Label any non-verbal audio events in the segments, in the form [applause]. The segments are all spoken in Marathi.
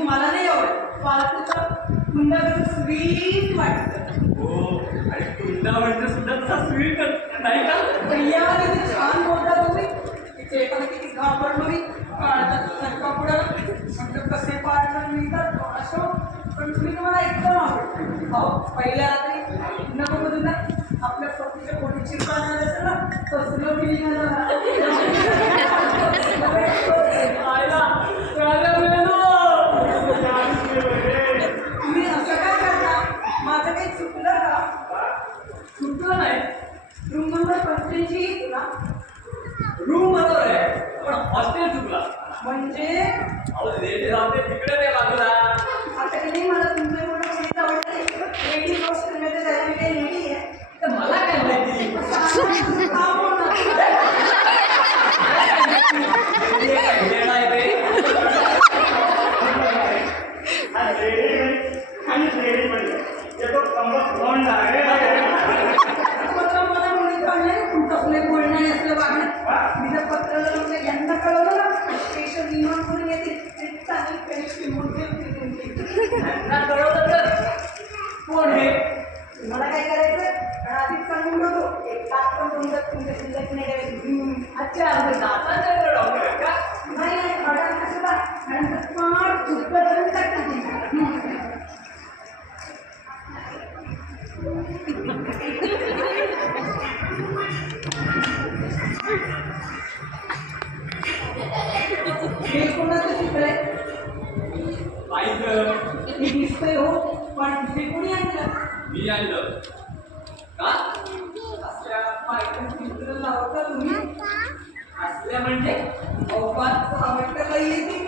मला नाही आवडत फालतूचं कुंदा कसं स्वीट वाटतं. हो आणि म्हणजे सुद्धा तसा स्वीट नाही का? भैया किती छान बोलता तुम्ही. तिचे पण किती घाबरलो मी काढतात पुढं म्हटलं कसे पाडलं मिळतात असो. पण तुम्ही तुम्हाला एकदम आवडतं. हो पहिल्या रात्री नको बघू ना आपल्या पतीच्या पोटी नाही असेल ना तसलं फिलिंग आयला कळालं मिळालं. तुम्ही असं काय करता माझं काही चुकलं का चुकलं नाही रूम नंबर पंच्याऐंशी तुला. रूम बरोबर आहे. पण हॉस्टेल चुकला. म्हणजे? अहो रेडी राहते तिकडे ते बाजूला आता की नाही मला तुमच्या एवढं कोणीच आवडतं नाही लेडी हॉस्टेलमध्ये जायला मी काही लेडी आहे. तर मला काय माहिती? [laughs] हा बोल कोण हे मला काय करायचं आधीच सांगून ठेवतो एक तास पण तुमच्या शिल्लक नाही अच्छा आमचं डॉक्टर आहे का नाही नाही कसं बा करून टाकतात हे कोणाचं चित्र आहे? पाहिजे हे दिसतंय हो पण हे कोणी आणलं? मी आणलं. का? असल्या बायकांचं चित्र लावता तुम्ही? असल्या म्हणजे अवकात आवडतं काही येते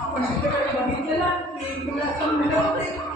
आपण तिकडे बघितलं ना की तुला असं होते.